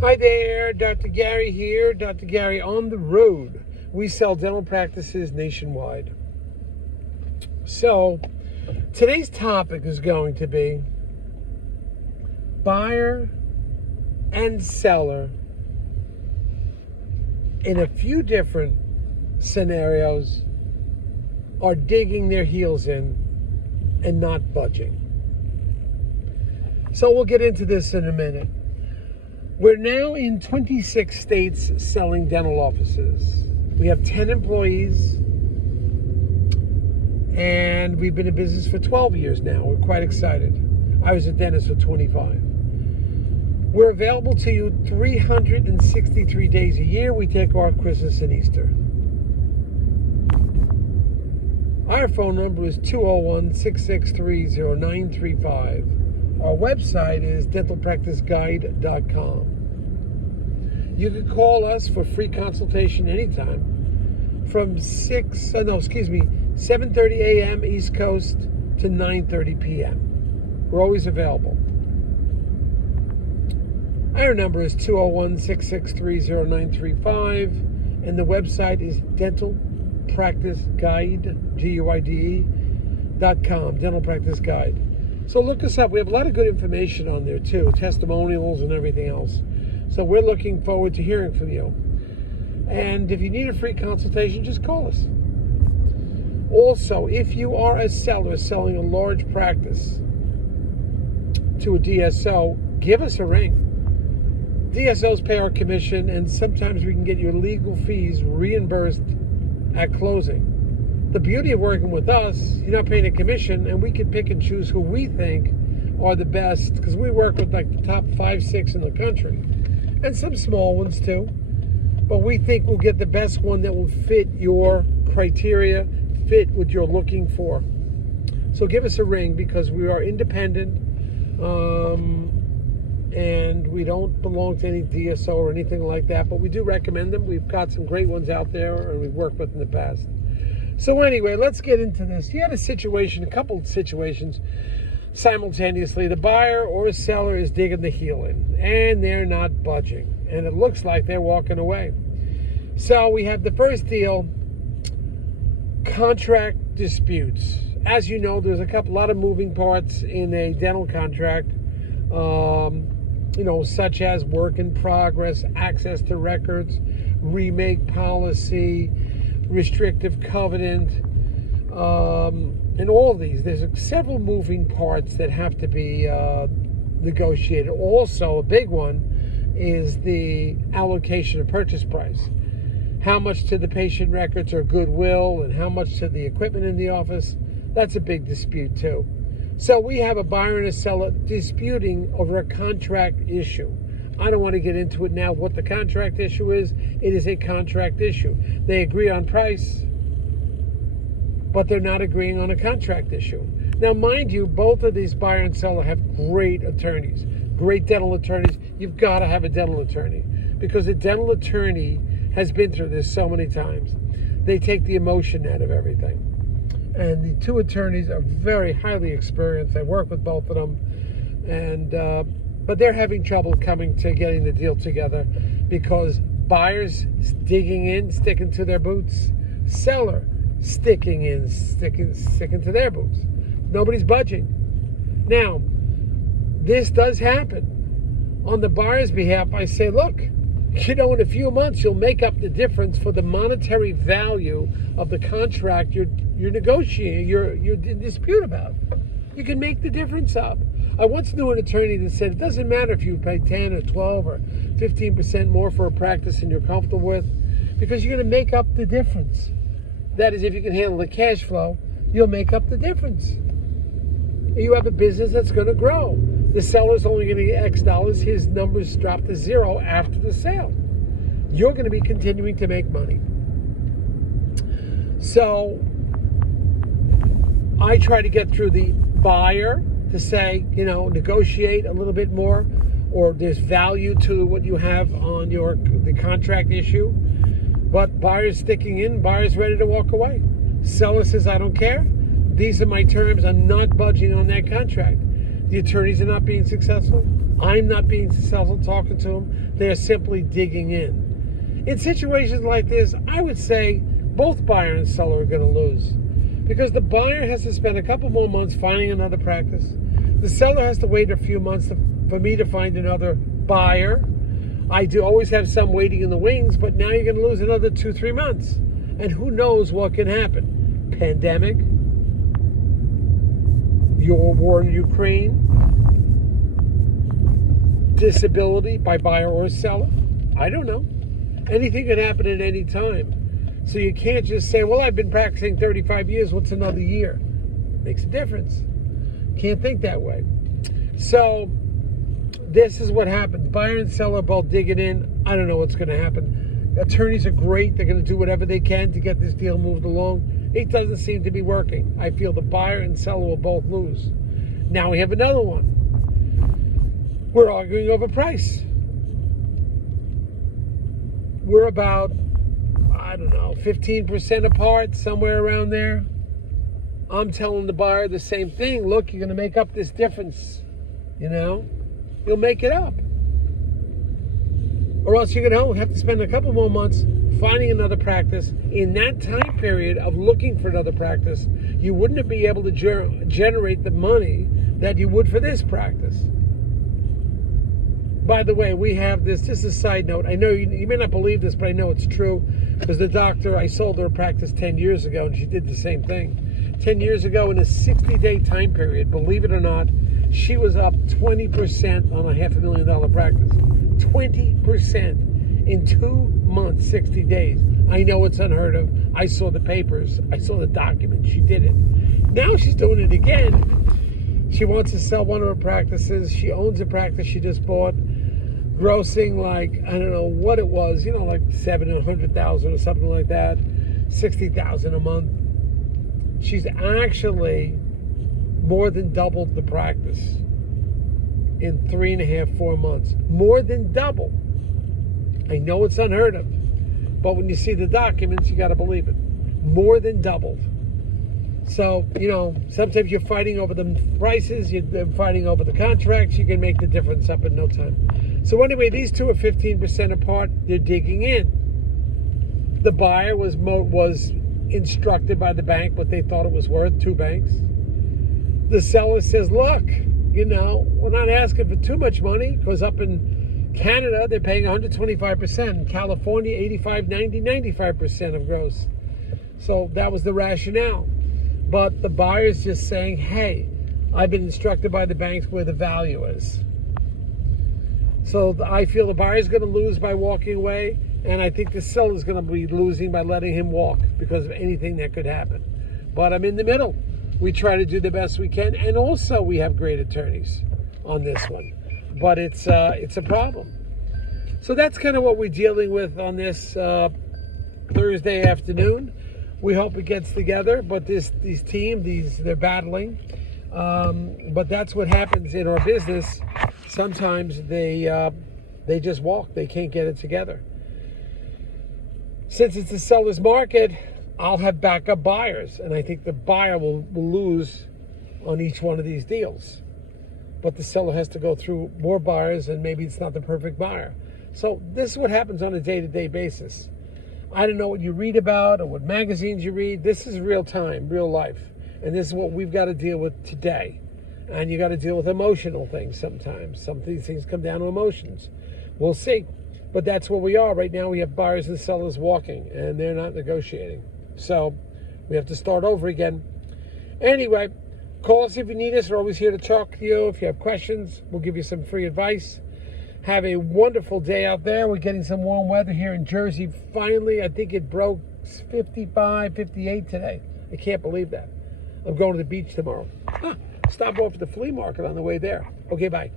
Hi there, Dr. Gary here, Dr. Gary on the road. We sell dental practices nationwide. So, today's topic is going to be buyer and seller in a few different scenarios are digging their heels in and not budging. So we'll get into this in a minute. We're now in 26 states selling dental offices. We have 10 employees, and we've been in business for 12 years now. We're quite excited. I was a dentist for 25. We're available to you 363 days a year. We take off Christmas and Easter. Our phone number is 201-663-0935. Our website is dentalpracticeguide.com. You can call us for free consultation anytime from 7:30 a.m. East Coast to 9:30 p.m. We're always available. Our number is 201-663-0935, and the website is dentalpracticeguide.com, Dental Practice Guide. So look us up. We have a lot of good information on there too, testimonials and everything else. So we're looking forward to hearing from you. And if you need a free consultation, just call us. Also, if you are a seller selling a large practice to a DSO, give us a ring. DSOs pay our commission, and sometimes we can get your legal fees reimbursed at closing. The beauty of working with us, you're not paying a commission, and we can pick and choose who we think are the best, because we work with like the top 5, 6 in the country, and some small ones too. But we think we'll get the best one that will fit your criteria, fit what you're looking for. So give us a ring, because we are independent, and we don't belong to any DSO or anything like that, but we do recommend them. We've got some great ones out there, and we've worked with in the past. So anyway, let's get into this. You had a couple of situations simultaneously. The buyer or seller is digging the heel in, and they're not budging, and it looks like they're walking away. So we have the first deal, contract disputes. As you know, there's a lot of moving parts in a dental contract, such as work in progress, access to records, remake policy, restrictive covenant, and all of these. There's several moving parts that have to be negotiated. Also, a big one is the allocation of purchase price. How much to the patient records or goodwill, and how much to the equipment in the office. That's a big dispute too. So we have a buyer and a seller disputing over a contract issue. I don't want to get into it now what the contract issue is. It is a contract issue. They agree on price, but they're not agreeing on a contract issue. Now, mind you, both of these buyer and seller have great attorneys, great dental attorneys. You've got to have a dental attorney, because a dental attorney has been through this so many times. They take the emotion out of everything. And the two attorneys are very highly experienced. I work with both of them, but they're having trouble coming to getting the deal together, because buyers digging in, sticking to their boots, seller sticking in, sticking to their boots. Nobody's budging. Now, this does happen. On the buyer's behalf, I say, look, in a few months you'll make up the difference for the monetary value of the contract you're negotiating, you're in dispute about. You can make the difference up. I once knew an attorney that said it doesn't matter if you pay 10 or 12 or 15% more for a practice than you're comfortable with, because you're going to make up the difference. That is, if you can handle the cash flow, you'll make up the difference. You have a business that's going to grow. The seller's only going to get X dollars. His numbers drop to zero after the sale. You're going to be continuing to make money. So I try to get through the buyer to say, negotiate a little bit more, or there's value to what you have on the contract issue. But buyer's sticking in, buyer's ready to walk away. Seller says, I don't care. These are my terms. I'm not budging on that contract. The attorneys are not being successful. I'm not being successful talking to them. They're simply digging in. In situations like this, I would say both buyer and seller are going to lose, because the buyer has to spend a couple more months finding another practice. The seller has to wait a few months for me to find another buyer. I do always have some waiting in the wings, but now you're going to lose another 2-3 months. And who knows what can happen? Pandemic, your war in Ukraine, disability by buyer or seller. I don't know. Anything could happen at any time. So you can't just say, well, I've been practicing 35 years, what's another year? Makes a difference. Can't think that way. So this is what happens. Buyer and seller both digging in. I don't know what's going to happen. Attorneys are great. They're going to do whatever they can to get this deal moved along. It doesn't seem to be working. I feel the buyer and seller will both lose. Now we have another one. We're arguing over price. We're about, 15% apart, somewhere around there. I'm telling the buyer the same thing. Look, you're going to make up this difference. You'll make it up. Or else you're going to have to spend a couple more months finding another practice. In that time period of looking for another practice, you wouldn't be able to generate the money that you would for this practice. By the way, we have this, just a side note. I know you may not believe this, but I know it's true. Because the doctor, I sold her a practice 10 years ago, and she did the same thing. 10 years ago, in a 60-day time period, believe it or not, she was up 20% on a $500,000 practice. 20% in 2 months, 60 days. I know it's unheard of. I saw the papers. I saw the documents. She did it. Now she's doing it again. She wants to sell one of her practices. She owns a practice she just bought, grossing like, I don't know what it was, like $700,000 or something like that, $60,000 a month. She's actually more than doubled the practice in 3.5, 4 months. More than double. I know it's unheard of, but when you see the documents, you got to believe it. More than doubled. So, sometimes you're fighting over the prices, you're fighting over the contracts, you can make the difference up in no time. So anyway, these two are 15% apart. They're digging in. The buyer was instructed by the bank what they thought it was worth, 2 banks. The seller says, look, we're not asking for too much money, because up in Canada, they're paying 125%. In California, 85, 90, 95% of gross. So that was the rationale. But the buyer's just saying, hey, I've been instructed by the banks where the value is. So I feel the buyer's going to lose by walking away, and I think the seller's going to be losing by letting him walk because of anything that could happen. But I'm in the middle. We try to do the best we can, and also we have great attorneys on this one. But it's a problem. So that's kind of what we're dealing with on this Thursday afternoon. We hope it gets together, but these teams, they're battling. But that's what happens in our business. Sometimes they just walk. They can't get it together. Since it's a seller's market, I'll have backup buyers, and I think the buyer will lose on each one of these deals. But the seller has to go through more buyers, and maybe it's not the perfect buyer. So this is what happens on a day-to-day basis. I don't know what you read about or what magazines you read. This is real time, real life. And this is what we've got to deal with today. And you got to deal with emotional things sometimes. Some of these things come down to emotions. We'll see. But that's where we are. Right now we have buyers and sellers walking, and they're not negotiating. So we have to start over again. Anyway, call us if you need us. We're always here to talk to you. If you have questions, we'll give you some free advice. Have a wonderful day out there. We're getting some warm weather here in Jersey. Finally, I think it broke 55, 58 today. I can't believe that. I'm going to the beach tomorrow. Stop off at the flea market on the way there. Okay, bye.